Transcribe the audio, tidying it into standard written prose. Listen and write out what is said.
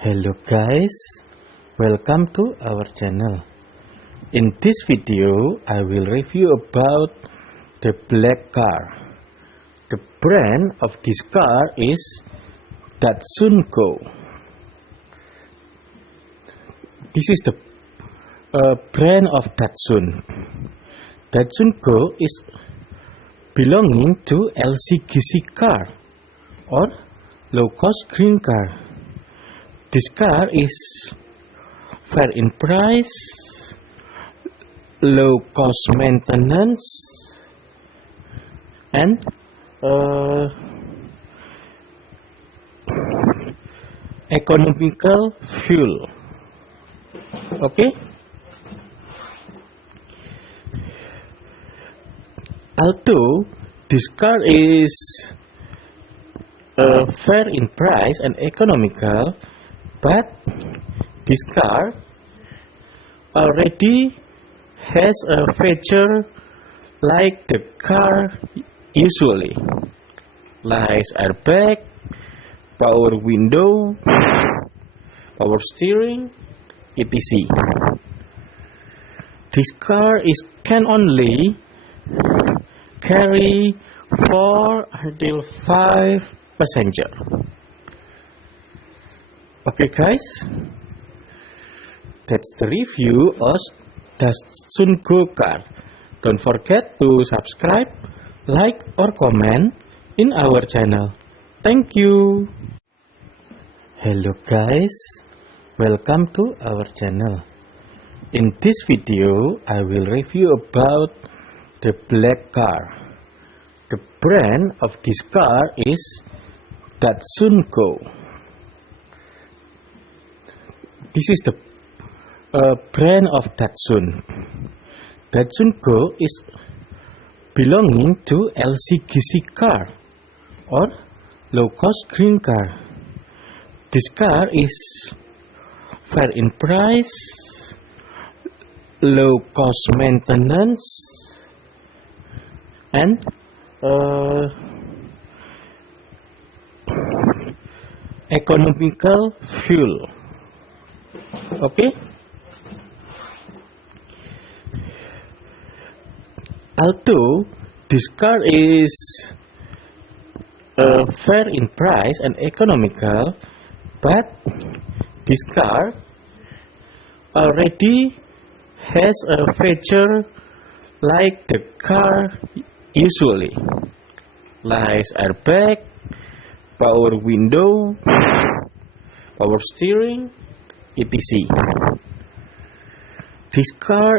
Hello guys, welcome to our channel. In this video, I will review about the black car. The brand of this car is Datsun Go. This is the brand of Datsun. Datsun Go is belonging to LCGC car or low-cost green car. This car is fair in price, low cost maintenance, and economical fuel. Okay. Although this car is fair in price and economical, but this car already has a feature like the car usually, like airbag, power window, power steering, etc. This car can only carry 4 until 5 passengers. Okay guys, that's the review of Datsun Go car. Don't forget to subscribe, like or comment in our channel. Thank you. Hello guys, welcome to our channel. In this video, I will review about the black car. The brand of this car is Datsun Go. This is the brand of Datsun. Datsun Go is belonging to LCGC car or low-cost green car. This car is fair in price, low cost maintenance, and economical fuel. Okay. Although this car is fair in price and economical, but this car already has a feature like the car usually, like airbag, power window, power steering, etc. This car